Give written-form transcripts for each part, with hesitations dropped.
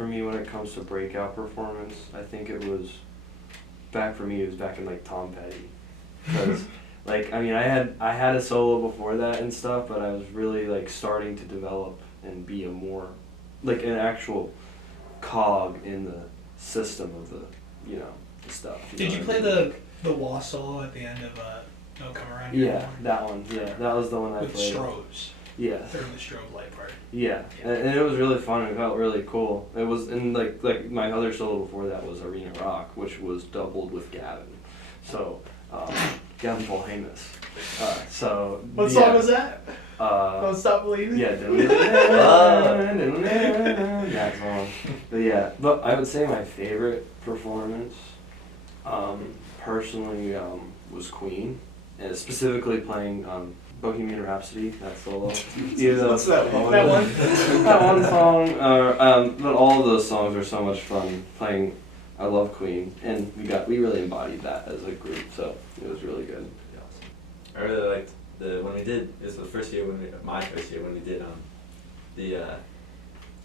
for me when it comes to breakout performance. I think it was back in like Tom Petty, because like I mean I had a solo before that and stuff, but I was really like starting to develop and be a more like an actual cog in the system of the the stuff. Did you play the wah solo at the end of No Come Around Here? Yeah, that one. Yeah, that was the one I with played. With strobes. Yeah. During the strobe light part. Yeah, and it was really fun. It felt really cool. It was, and like my other solo before that was Arena Rock, which was doubled with Gavin. So, Gavin Palmatier. So. What song was that? Don't Stop Believing? Yeah. That song. But I would say my favorite performance, personally, was Queen, and specifically playing Bohemian Rhapsody, that solo. What's that one? That one? That one song, but all of those songs are so much fun playing. I love Queen, and we really embodied that as a group, so it was really good. I really liked when we did. It was my first year when we did the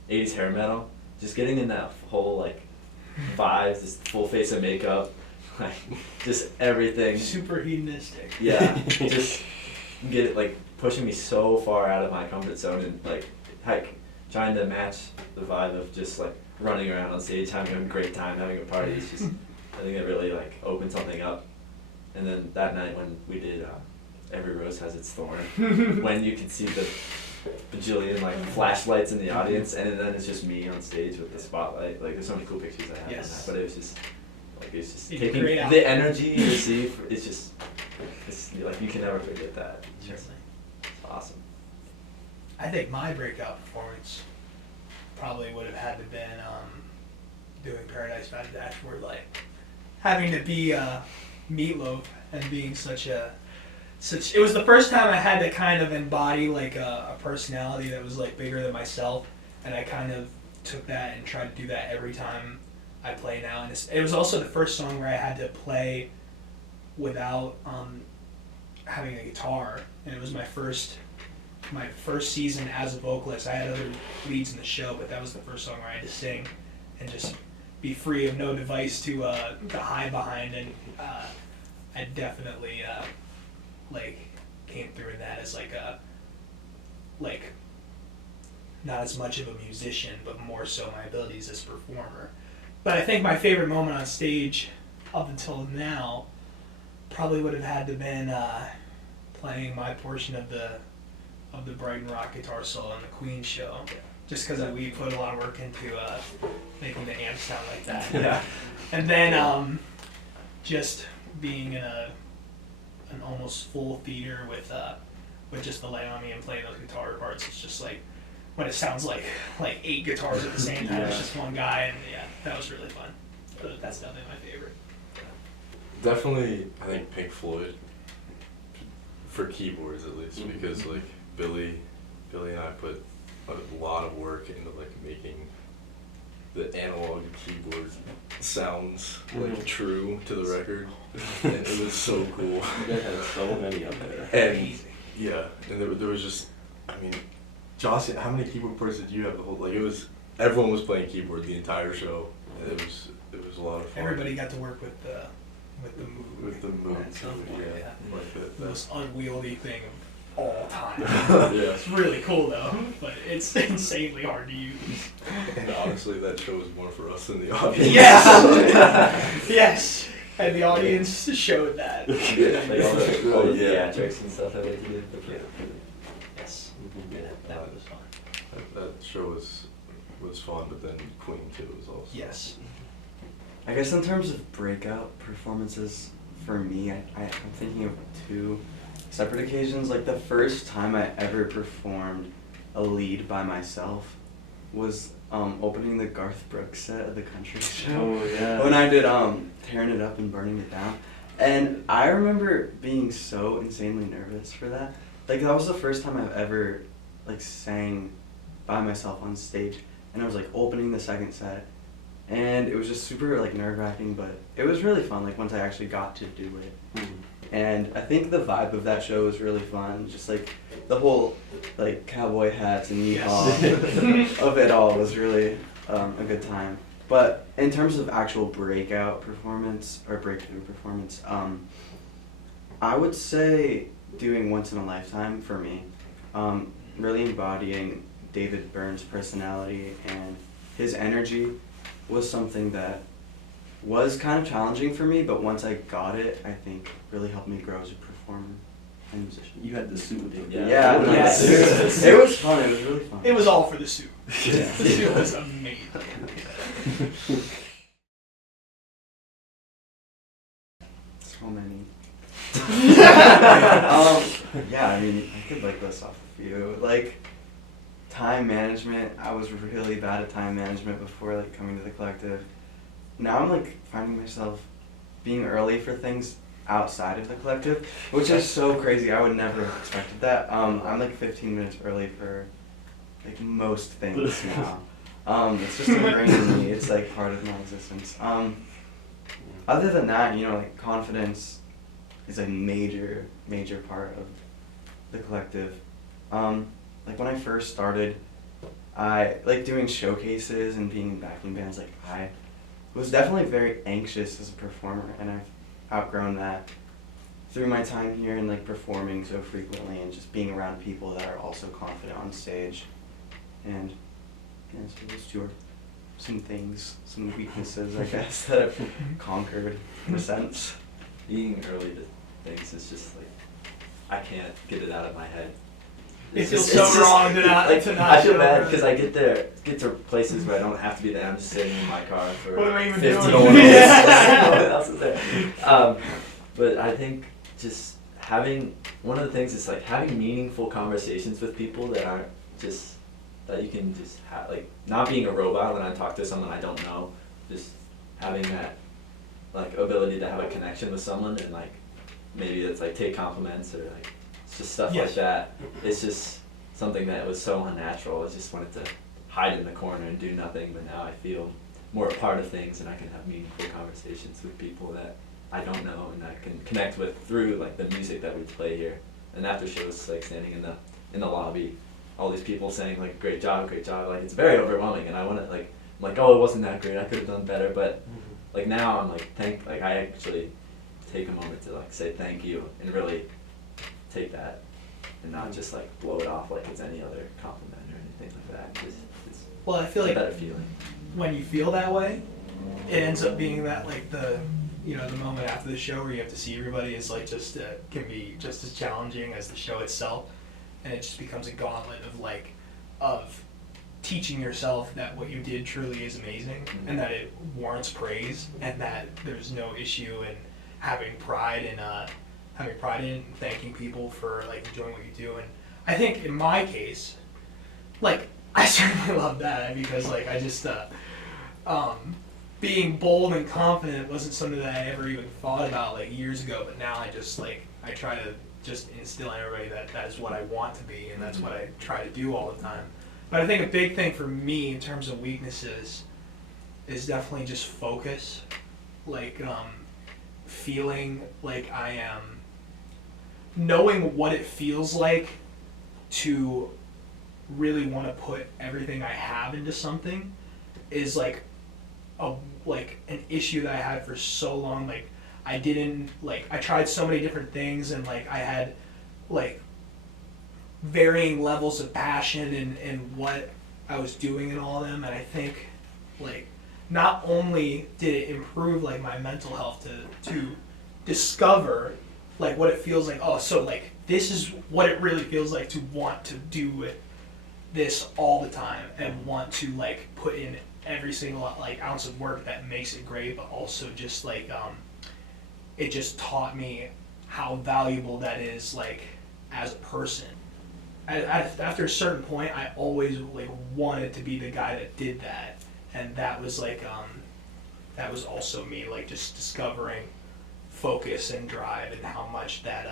80s hair metal. Just getting in that whole like vibes, this full face of makeup, like just everything. Super hedonistic. Yeah, just get it like pushing me so far out of my comfort zone and like trying to match the vibe of just like running around on stage, having a great time, having a party. It's just I think it really like opened something up. And then that night when we did Every Rose Has Its Thorn, when you can see the bajillion like flashlights in the audience, and then it's just me on stage with the spotlight. Like there's so many cool pictures I have on that, but it was just taking the energy you receive. It's like you can never forget that. It's awesome. I think my breakout performance probably would have had to been doing Paradise by the Dashboard Light, having to be Meatloaf and being it was the first time I had to kind of embody like a personality that was like bigger than myself, and I kind of took that and tried to do that every time I play now. And it was also the first song where I had to play without having a guitar, and it was my first season as a vocalist. I had other leads in the show, but that was the first song where I had to sing and just be free of no device to hide behind, and I definitely came through in that as not as much of a musician, but more so my abilities as a performer. But I think my favorite moment on stage up until now probably would have had to been playing my portion of the Brighton Rock guitar solo on the Queen show, just because we put a lot of work into making the amps sound like that. Yeah. And then just being in an almost full theater with just the light on me and playing those guitar parts. It's just like when it sounds like 8 guitars at the same time. It's just one guy, and that was really fun. But that's definitely my favorite. Definitely, I think Pink Floyd, for keyboards at least, because like Billy and I put a lot of work into like making the analog keyboard sounds like true to the record, and it was so cool. They had so many up there. And and there was just, I mean, Josh, how many keyboard parts did you have the whole, like everyone was playing keyboard the entire show, and it was a lot of fun. Everybody got to work with the Moog. With the Moog, yeah. Like the most unwieldy thing of all time. Yeah. It's really cool though, but it's insanely hard to use. And honestly, that show was more for us than the audience. Yes! Yes! And the audience showed that. Like all the theatrics and stuff that they did. Yes. Yeah, that was fun. That show was fun, but then Queen 2 was also. Yes. I guess in terms of breakout performances, for me, I'm thinking of 2 separate occasions. Like the first time I ever performed a lead by myself was opening the Garth Brooks set at the country show. Oh yeah. When I did Tearing It Up and Burning It Down. And I remember being so insanely nervous for that. Like that was the first time I've ever sang by myself on stage, and I was opening the second set, and it was just super nerve-wracking, but it was really fun once I actually got to do it. Mm-hmm. And I think the vibe of that show was really fun. Just the whole cowboy hats and yeehaw of it all was really a good time. But in terms of actual breakout performance or breakthrough performance, I would say doing Once in a Lifetime for me, really embodying David Byrne's personality and his energy was something that was kind of challenging for me, but once I got it, I think really helped me grow as a performer and musician. You had the suit, didn't you? Yeah, no, Yes. it was fun. It was really fun. It was all for the suit. Yeah. The suit was amazing. So many. Yeah, I mean, I could like list off a few. Like, time management. I was really bad at time management before like coming to the collective. Now I'm like finding myself being early for things outside of the collective, which is so crazy. I would never have expected that. I'm like 15 minutes early for like most things now. It's just ingrained in me. It's like part of my existence. Other than that, you know, like confidence is a major part of the collective. Like when I first started, I like doing showcases and being in backing bands. Like I was definitely very anxious as a performer, and I've outgrown that through my time here and like performing so frequently and just being around people that are also confident on stage. And yeah, so those two are some things, some weaknesses, I guess, that I've conquered in a sense. Being early to things is just like, I can't get it out of my head. It feels It's so just- wrong to not like, to not I feel show bad up. because I get to places where I don't have to be there. I'm just sitting in my car for What am I even 15 doing? no one else, no one else is there. But I think just having, one of the things is like having meaningful conversations with people that aren't just, that you can just have, like not being a robot when I talk to someone I don't know, just having that like ability to have a connection with someone and like maybe it's like take compliments or like it's just stuff Yes. like that. It's just something that was so unnatural. I just wanted to hide in the corner and do nothing, but now I feel more a part of things and I can have meaningful conversations with people that I don't know and I can connect with through like the music that we play here. And after shows, like standing in the lobby, all these people saying like great job, like it's very overwhelming and I want to like, I'm like, oh, it wasn't that great, I could have done better, but like now I'm like I actually take a moment to like say thank you and really take that and not just like blow it off like it's any other compliment or anything like that. It's Well, I feel a like better feeling. when you feel that way, it ends up being that like the moment after the show where you have to see everybody is like just can be just as challenging as the show itself, and it just becomes a gauntlet of teaching yourself that what you did truly is amazing and that it warrants praise and that there's no issue in having pride in thanking people for like enjoying what you do. And I think in my case, like I certainly love that because like I just being bold and confident wasn't something that I ever even thought about like years ago, but now I just like I try to just instill in everybody that that is what I want to be and that's what I try to do all the time. But I think a big thing for me in terms of weaknesses is definitely just focus, like feeling like I am knowing what it feels like to really want to put everything I have into something is like an issue that I had for so long. Like I tried so many different things and like I had like varying levels of passion in what I was doing in all of them, and I think like not only did it improve like my mental health to discover like what it feels like, oh so like this is what it really feels like to want to do this all the time and want to like put in every single like ounce of work that makes it great, but also just like it just taught me how valuable that is like as a person. After a certain point, I always like wanted to be the guy that did that, and that was like that was also me like just discovering focus and drive and how much that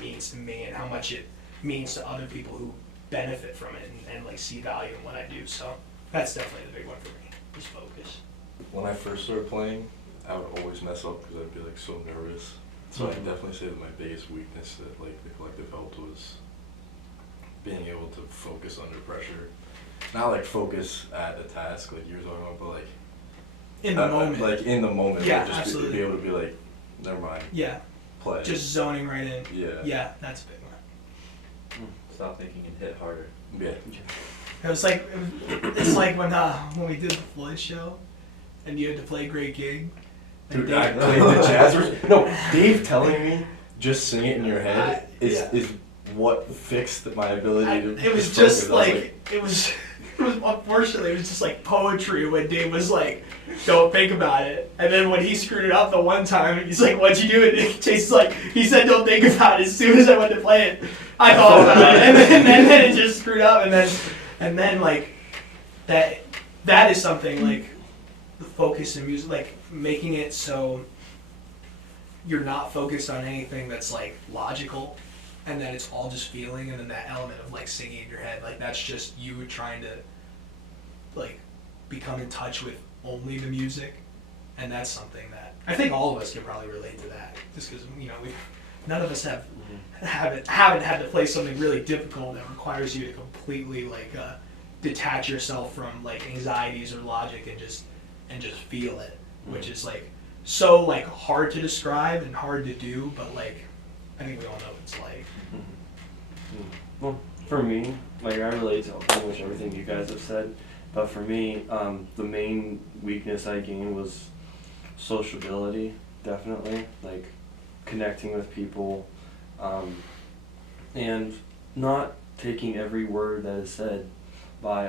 means to me and how much it means to other people who benefit from it and like see value in what I do. So that's definitely the big one for me, is focus. When I first started playing, I would always mess up because I'd be like so nervous. So I can definitely say that my biggest weakness that like the collective helped was being able to focus under pressure not like focus at a task like you were talking about, but like In the moment. like in the moment, Yeah, like, just absolutely. be able to be like, never mind, Yeah. play. Just zoning right in. yeah. Yeah, that's a big one. Stop thinking and hit harder. Yeah. It was like it's like when we did the Floyd show, and you had to play Great Gig. And Dude, I Dave- played the jazz version. No, Dave telling me just sing it in your head yeah. is what fixed my ability to. it was focus. just I was like it was unfortunately it was just like poetry when Dave was like, "Don't think about it," and then when he screwed it up the one time, he's like, "What'd you do?" And Chase's like, "He said don't think about it." As soon as I went to play it, I thought about it, and then it just screwed up, and then like that is something like the focus in music, like making it so you're not focused on anything that's like logical, and then it's all just feeling, and then that element of like singing in your head, like that's just you trying to like become in touch with only the music, and that's something that I think all of us can probably relate to that, just because none of us haven't had to play something really difficult that requires you to completely like detach yourself from like anxieties or logic and just feel it, which is like so like hard to describe and hard to do, but like I think we all know what it's like. Well, for me, like I relate to pretty much everything you guys have said, but for me, the main weakness I gained was sociability, definitely, like connecting with people, and not taking every word that is said by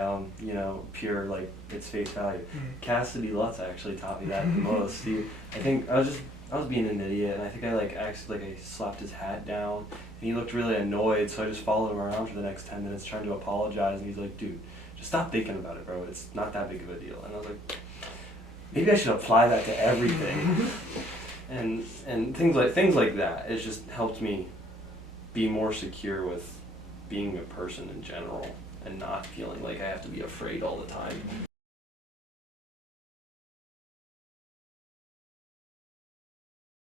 pure like its face value. Cassidy Lutz actually taught me that the most. I think I was being an idiot, and I think I slapped his hat down, and he looked really annoyed, so I just followed him around for the next 10 minutes trying to apologize, and he's like, "Dude, just stop thinking about it, bro. It's not that big of a deal." And I was like, maybe I should apply that to everything. and things like that. It just helped me be more secure with being a person in general and not feeling like I have to be afraid all the time.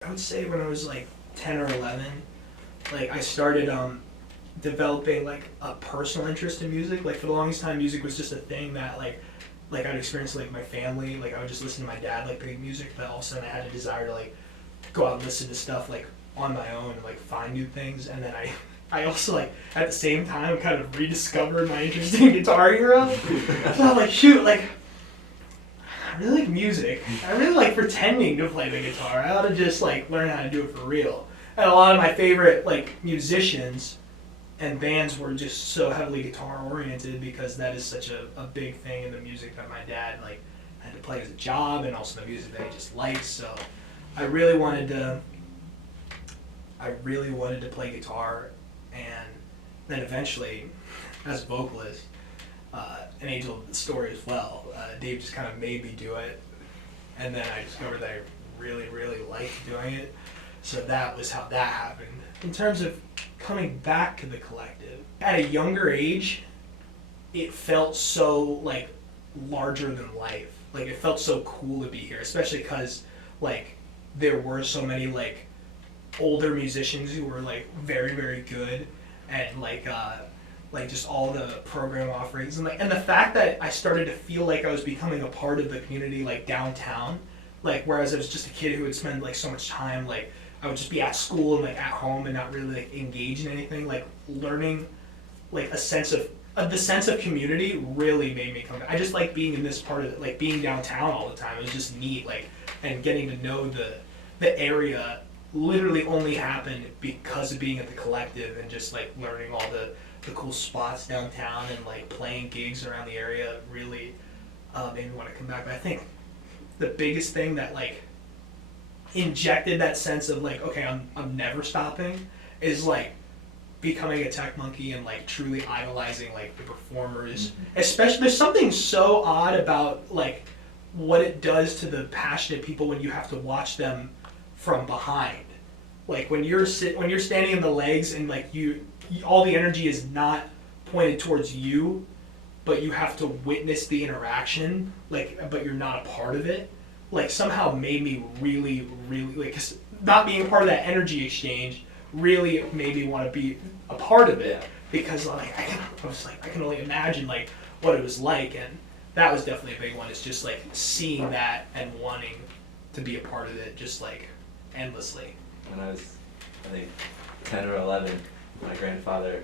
I would say when I was like 10 or 11, like I started developing like a personal interest in music. Like for the longest time, music was just a thing that like I'd experience like my family. Like I would just listen to my dad like playing music, but all of a sudden I had a desire to like go out and listen to stuff like on my own and like find new things. And then I also like at the same time kind of rediscovered my interest in Guitar Hero. So I'm like, shoot, like I really like music. I really like pretending to play the guitar. I ought to just like learn how to do it for real. And a lot of my favorite like musicians and bands were just so heavily guitar oriented because that is such a big thing in the music that my dad like had to play as a job, and also the music that he just likes. So I really wanted to play guitar, and then eventually as a vocalist, an angel of the story as well, Dave just kind of made me do it, and then I discovered that I really, really liked doing it. So that was how that happened. In terms of coming back to the collective, at a younger age, it felt so like larger than life. Like it felt so cool to be here, especially because like there were so many like older musicians who were like very, very good, and like just all the program offerings, and the fact that I started to feel like I was becoming a part of the community like downtown, like whereas I was just a kid who would spend like so much time like I would just be at school and like at home and not really like engage in anything. Like learning like the sense of community really made me come back. I just like being in this part of it, like being downtown all the time. It was just neat, like, and getting to know the area literally only happened because of being at the collective and just like learning all the cool spots downtown and like playing gigs around the area really made me want to come back. But I think the biggest thing that like injected that sense of like, okay, I'm never stopping is like becoming a tech monkey and like truly idolizing like the performers. Especially there's something so odd about like what it does to the passionate people when you have to watch them from behind. Like when you're standing in the legs and like you all the energy is not pointed towards you, but you have to witness the interaction, like, but you're not a part of it. Like somehow made me really, really like not being part of that energy exchange really made me want to be a part of it, because like I can only imagine like what it was like, and that was definitely a big one. Is just like seeing that and wanting to be a part of it, just like endlessly. When I was, I think, 10 or 11, my grandfather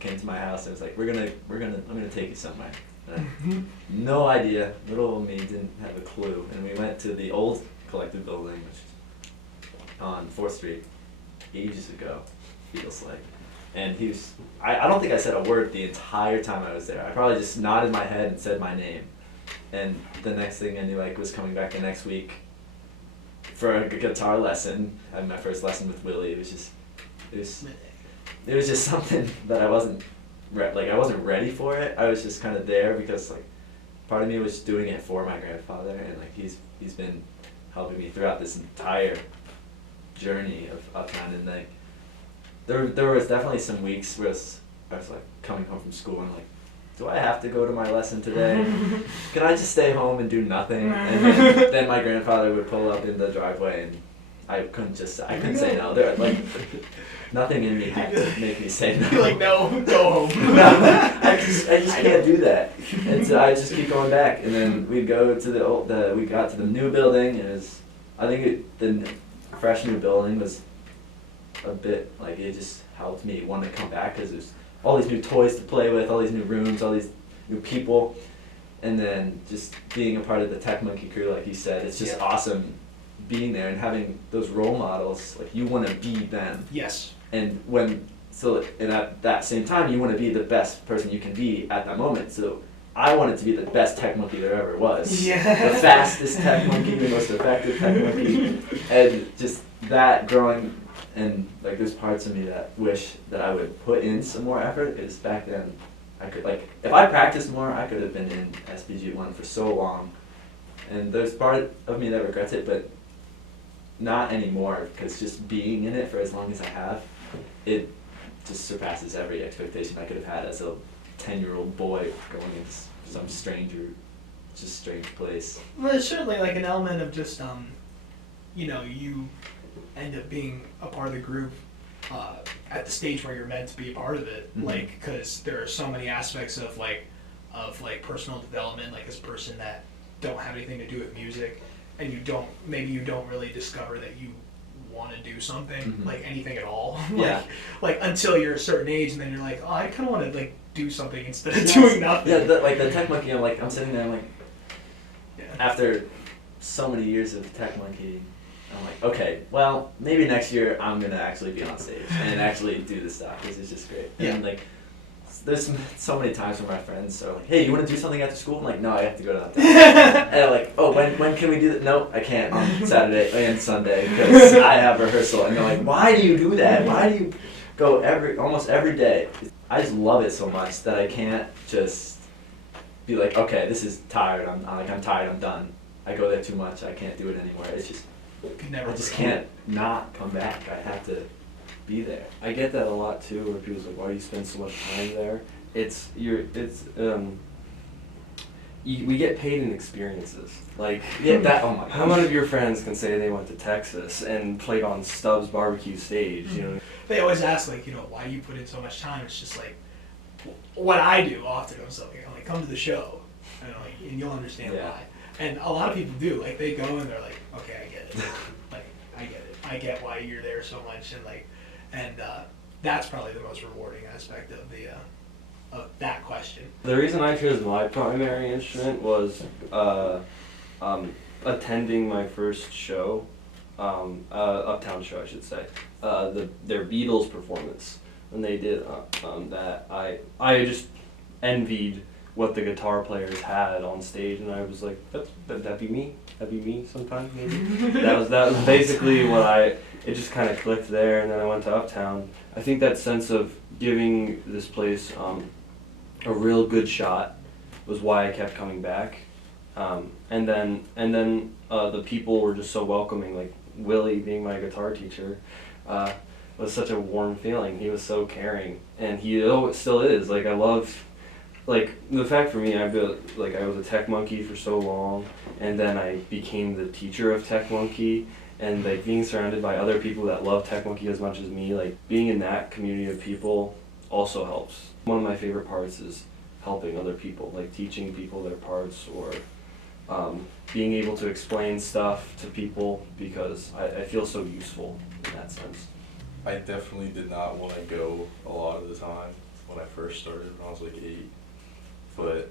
came to my house and was like, I'm gonna take you somewhere. And no idea, little old me didn't have a clue, and we went to the old collective building, which on 4th Street, ages ago, feels like. And I don't think I said a word the entire time I was there. I probably just nodded my head and said my name. And the next thing I knew, I was coming back the next week for a guitar lesson. I had my first lesson with Willie. It was just something that I wasn't ready for it. I was just kind of there because like part of me was doing it for my grandfather, and like he's been helping me throughout this entire journey of Uptown. And like there was definitely some weeks where I was like coming home from school and like, do I have to go to my lesson today? Can I just stay home and do nothing? And then my grandfather would pull up in the driveway, and I couldn't say no. There like nothing in me had to make me say no. You're like, no, go home. No, I just can't do that. And so I just keep going back, and then we'd go to we got to the new building, and the fresh new building was a bit like, it just helped me want to come back because there's all these new toys to play with, all these new rooms, all these new people, and then just being a part of the Tech Monkey crew, like you said, it's just awesome being there and having those role models. Like you want to be them. Yes. And at that same time, you want to be the best person you can be at that moment. So I wanted to be the best Tech Monkey there ever was. Yeah. The fastest Tech Monkey, the most effective Tech Monkey, and just that growing. And like there's parts of me that wish that I would put in some more effort. Because back then, I could like if I practiced more, I could have been in SPG1 for so long. And there's part of me that regrets it, but not anymore. Because just being in it for as long as I have, it just surpasses every expectation I could have had as a 10-year-old boy going into some strange place. Well, there's certainly like an element of just, you end up being a part of the group at the stage where you're meant to be a part of it. Mm-hmm. Like, because there are so many aspects of personal development, like as a person that don't have anything to do with music, and you don't really discover that you want to do something, like anything at all. Yeah. like until you're a certain age, and then you're like, oh, I kind of want to like do something instead of doing nothing. Yeah, the Tech Monkey. I'm sitting there, I'm like, Yeah. after so many years of Tech Monkey, I'm like, okay, well, maybe next year I'm gonna actually be on stage and actually do this stuff. This is just great. Yeah. And like, there's so many times when my friends are like, hey, you want to do something after school? I'm like, no, I have to go to Uptown. And they're like, oh, when can we do that? No, I can't on Saturday and Sunday because I have rehearsal. And they're like, why do you do that? Why do you go almost every day? I just love it so much that I can't just be like, okay, this is tired. I'm tired. I'm done. I go there too much. I can't do it anymore. It's just I just can't not come back. I have to be there. I get that a lot too, where people's like, why do you spend so much time there? We get paid in experiences. Like, Oh my how many of your friends can say they went to Texas and played on Stubbs barbecue stage, you know? They always ask, like, why do you put in so much time? It's just like, what I do often, I'm like, come to the show, and you'll understand why. And a lot of people do, like, they go and they're like, okay, I get it. Like, I get it. I get why you're there so much, and that's probably the most rewarding aspect of of that question. The reason I chose my primary instrument was attending my first show, Uptown show, I should say, their Beatles performance. When they did that, I just envied what the guitar players had on stage, and I was like, that'd be me. That'd be me sometime, maybe. that was basically it just kind of clicked there, and then I went to Uptown. I think that sense of giving this place a real good shot was why I kept coming back. And then the people were just so welcoming, like Willie being my guitar teacher, was such a warm feeling. He was so caring, and he still is. Like, I love, like, the fact for me, I was a Tech Monkey for so long, and then I became the teacher of Tech Monkey, and like being surrounded by other people that love Tech Monkey as much as me, like being in that community of people also helps. One of my favorite parts is helping other people, like teaching people their parts or being able to explain stuff to people because I feel so useful in that sense. I definitely did not want to go a lot of the time when I first started when I was like 8, but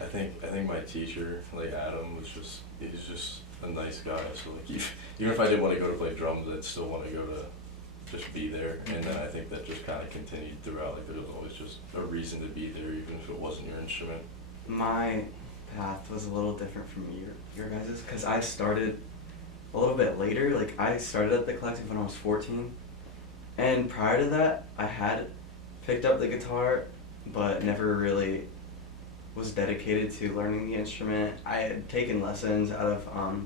I think my teacher, like Adam, he's just a nice guy. So like even if I didn't want to go to play drums, I'd still want to go to just be there. And then I think that just kind of continued throughout. Like there was always just a reason to be there, even if it wasn't your instrument. My path was a little different from your guys's because I started a little bit later. Like I started at the collective when I was 14, and prior to that, I had picked up the guitar, but never really was dedicated to learning the instrument. I had taken lessons out of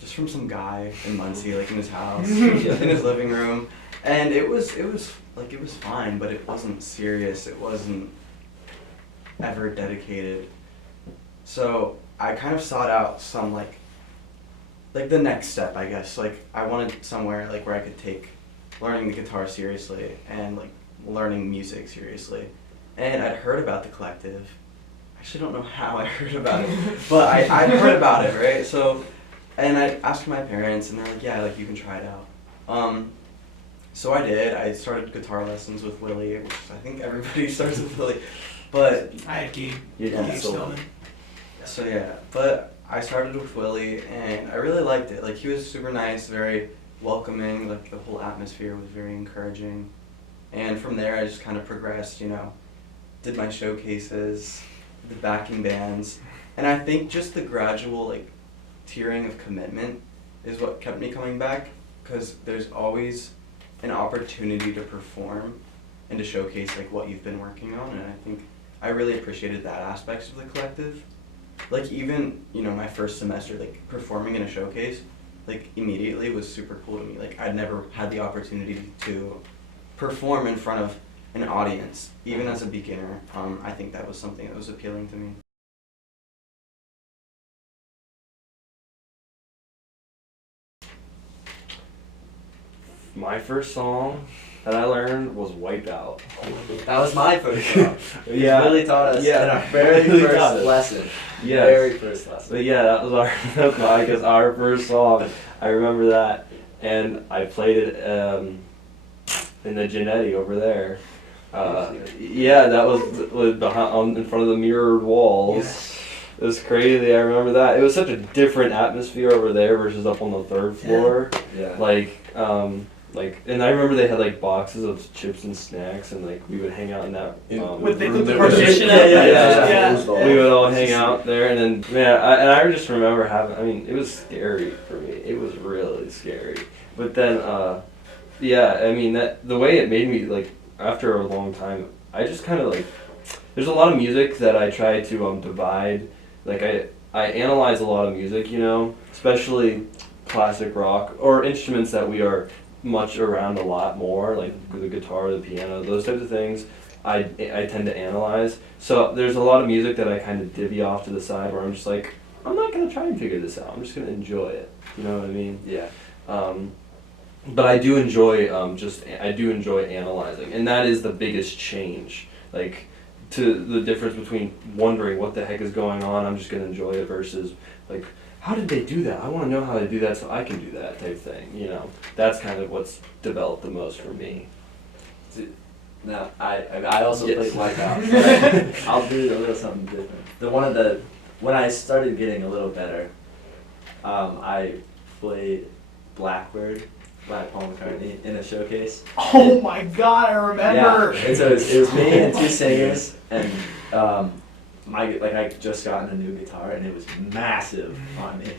just from some guy in Muncie, like in his house, in his living room, and it was fine, but it wasn't serious. It wasn't ever dedicated. So I kind of sought out some like the next step, I guess. Like I wanted somewhere like where I could take learning the guitar seriously and like learning music seriously. And I'd heard about the collective. I actually don't know how I heard about it, but I'd heard about it, right? So, and I asked my parents, and they're like, yeah, like you can try it out. So I did. I started guitar lessons with Willie, which I think everybody starts with Willie, but I had Gabe. Yeah, Gabe so- Stillman. so yeah, but I started with Willie, and I really liked it. Like he was super nice, very welcoming. Like the whole atmosphere was very encouraging, and from there I just kind of progressed. You know, did my showcases, the backing bands, and I think just the gradual like tiering of commitment is what kept me coming back, because there's always an opportunity to perform and to showcase like what you've been working on, and I think I really appreciated that aspect of the collective. Like even, you know, my first semester, like performing in a showcase, like immediately was super cool to me. Like I'd never had the opportunity to perform in front of an audience, even as a beginner. I think that was something that was appealing to me. My first song that I learned was Wiped Out. That was my first song. Yeah. Really taught us Yeah. in our very Really first taught us. lesson. Yes. Very first lesson. But yeah, that was I guess our first song. I remember that, and I played it in the Genetti over there. Yeah, that was behind, in front of the mirrored walls. Yes. It was crazy. I remember that. It was such a different atmosphere over there versus up on the third floor. Yeah. And I remember they had like boxes of chips and snacks, and like we would hang out in that. With the room that partition was- out Yeah, there. yeah. We would all hang out there, and then I just remember having. I mean, it was scary for me. It was really scary. But then, I mean that the way it made me like after a long time, I just kind of like. There's a lot of music that I try to divide. Like I analyze a lot of music, you know, especially classic rock or instruments that we are much around a lot more, like the guitar, the piano, those types of things. I tend to analyze. So there's a lot of music that I kind of divvy off to the side where I'm just like, I'm not gonna try and figure this out. I'm just gonna enjoy it. You know what I mean? Yeah. But I do enjoy I do enjoy analyzing, and that is the biggest change. Like to the difference between wondering what the heck is going on, I'm just gonna enjoy it versus like, how did they do that? I want to know how they do that so I can do that type thing. You know, that's kind of what's developed the most for me. No, I also Yes. played Wipeout. I'll do a little something different. When I started getting a little better, I played Blackbird by Paul McCartney in a showcase. Oh my God, I remember. Yeah, and so it was me and two singers, and I just gotten a new guitar, and it was massive on me.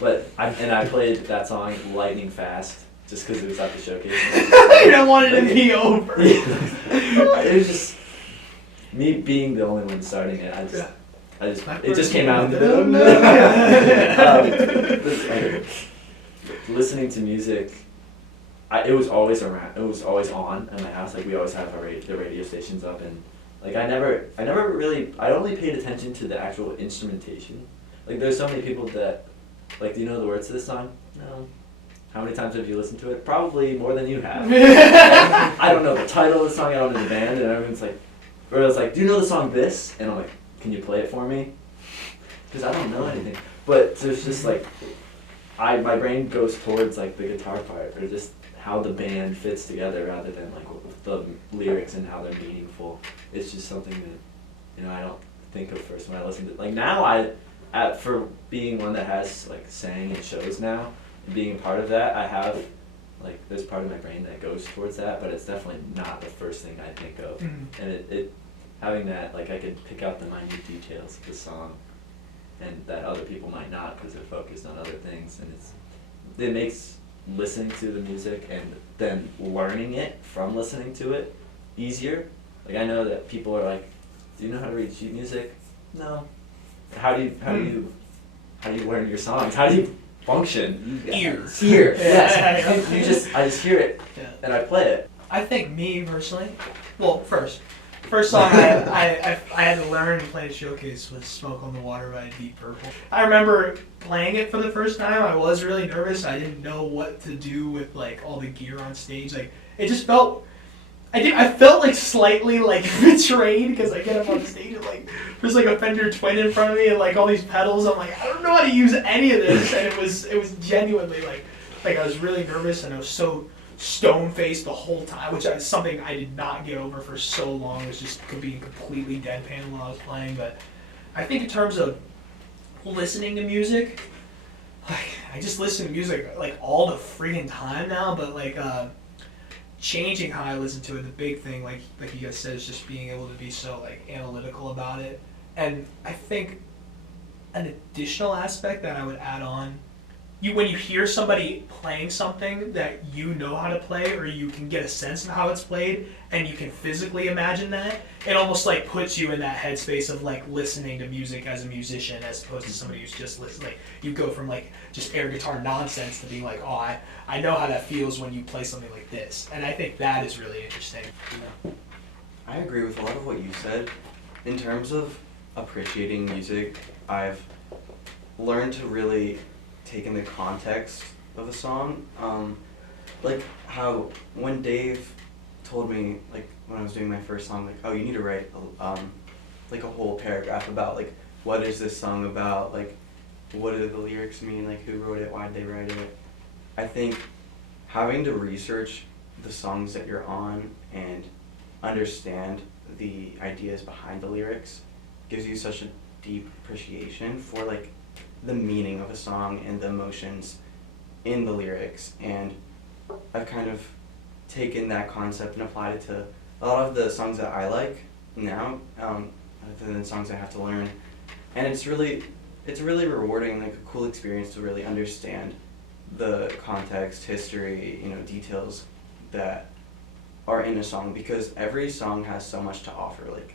But I played that song lightning fast just because it was at the showcase. I wanted it to be over. It was just me being the only one starting it. It just came out. Listening to music, it was always around. It was always on in my house. Like we always have the radio stations up, and like I only paid attention to the actual instrumentation. Like there's so many people that, like, do you know the words to this song? No. How many times have you listened to it? Probably more than you have. I don't know the title of the song. I don't know the band, and everyone's like, Or it's like, do you know the song this? And I'm like, can you play it for me? Because I don't know anything. But there's just like, my brain goes towards like the guitar part, or just how the band fits together rather than like the lyrics and how they're meaningful. It's just something that, I don't think of first when I listen to. Like now for being one that has like sang at shows now, and being a part of that, I have like there's part of my brain that goes towards that, but it's definitely not the first thing I think of. Mhm. And it having that, like I could pick out the minute details of the song, and that other people might not because they're focused on other things, and it makes listening to the music and then learning it from listening to it easier. Like I know that people are like, do you know how to read sheet music? No. How do you learn your songs? How do you function? Ear. Yes. I just hear it Yeah. and I play it. I think me personally, well, first song I had to learn and play at Showcase was "Smoke on the Water" by Deep Purple. I remember playing it for the first time. I was really nervous. I didn't know what to do with like all the gear on stage. Like it just felt. I felt like slightly like betrayed because I get up on stage and like there's like a Fender Twin in front of me and like all these pedals. I'm like, I don't know how to use any of this, and it was genuinely like I was really nervous and I was so stone faced the whole time, which is something I did not get over for so long. It was just being completely deadpan while I was playing. But I think in terms of listening to music, like I just listen to music like all the freaking time now. But like changing how I listen to it, the big thing, like you guys said, is just being able to be so like analytical about it. And I think an additional aspect that I would add on, when you hear somebody playing something that you know how to play, or you can get a sense of how it's played, and you can physically imagine that, it almost like puts you in that headspace of like listening to music as a musician, as opposed to somebody who's just listening. Like you go from like just air guitar nonsense to being like, oh, I know how that feels when you play something like this, and I think that is really interesting. I agree with a lot of what you said. In terms of appreciating music, I've learned to really take in the context of a song. Like how when Dave told me, like when I was doing my first song, like, oh, you need to write like a whole paragraph about like what is this song about, like what do the lyrics mean, like who wrote it, why did they write it. I think having to research the songs that you're on and understand the ideas behind the lyrics gives you such a deep appreciation for like the meaning of a song and the emotions in the lyrics. And I've kind of taken that concept and applied it to a lot of the songs that I like now, other than songs I have to learn. And it's really rewarding, like a cool experience to really understand the context, history, details that are in a song, because every song has so much to offer. Like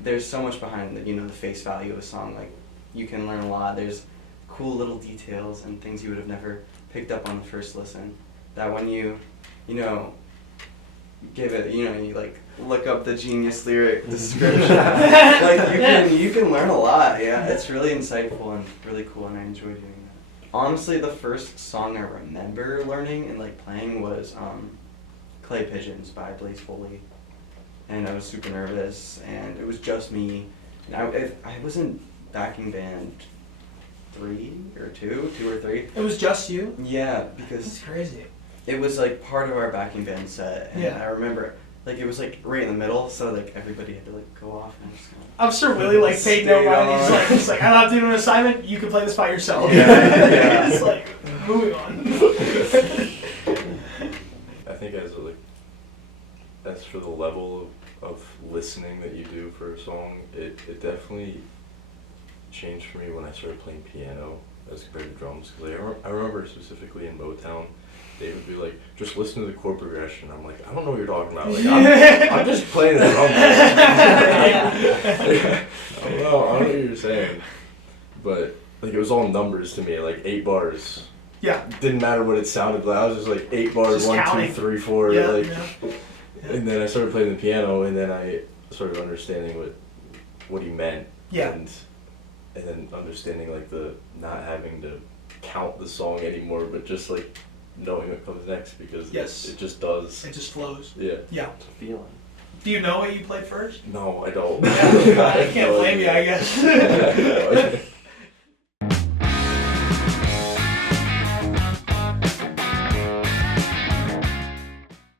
there's so much behind the face value of a song. Like you can learn a lot. There's cool little details and things you would have never picked up on the first listen, that when you give it, you like look up the genius lyric description, like you can learn a lot. Yeah, it's really insightful and really cool, and I enjoy doing that. Honestly, the first song I remember learning and like playing was Clay Pigeons by Blaze Foley, and I was super nervous, and it was just me. And I was in backing band 2 or 3. It was just you? Yeah, That's because crazy. it was like part of our backing band set, and Yeah. I remember like it was like right in the middle, so like everybody had to like go off and just I'm sure Willie like paid no Stay mind. on. He's like, I don't have to do an assignment. You can play this by yourself. Yeah. It's like moving on. I think as for the level of listening that you do for a song, it definitely changed for me when I started playing piano as compared to drums. Because I remember specifically in Motown, they would be like, just listen to the chord progression. I'm like, I don't know what you're talking about. Like, I'm just playing the drum. I don't know what you're saying. But like it was all numbers to me, like 8 bars. Yeah. Didn't matter what it sounded like. I was just like 8 bars, Just 1, counting. 2, 3, 4. Yeah, like, yeah. And then I started playing the piano, and then I started understanding what he meant. Yeah. And then understanding like the not having to count the song anymore, but just like knowing what comes next, because Yes. it just does. It just flows. Yeah. Yeah. It's a feeling. Do you know what you played first? No, I don't. Yeah, I can't blame you, I guess.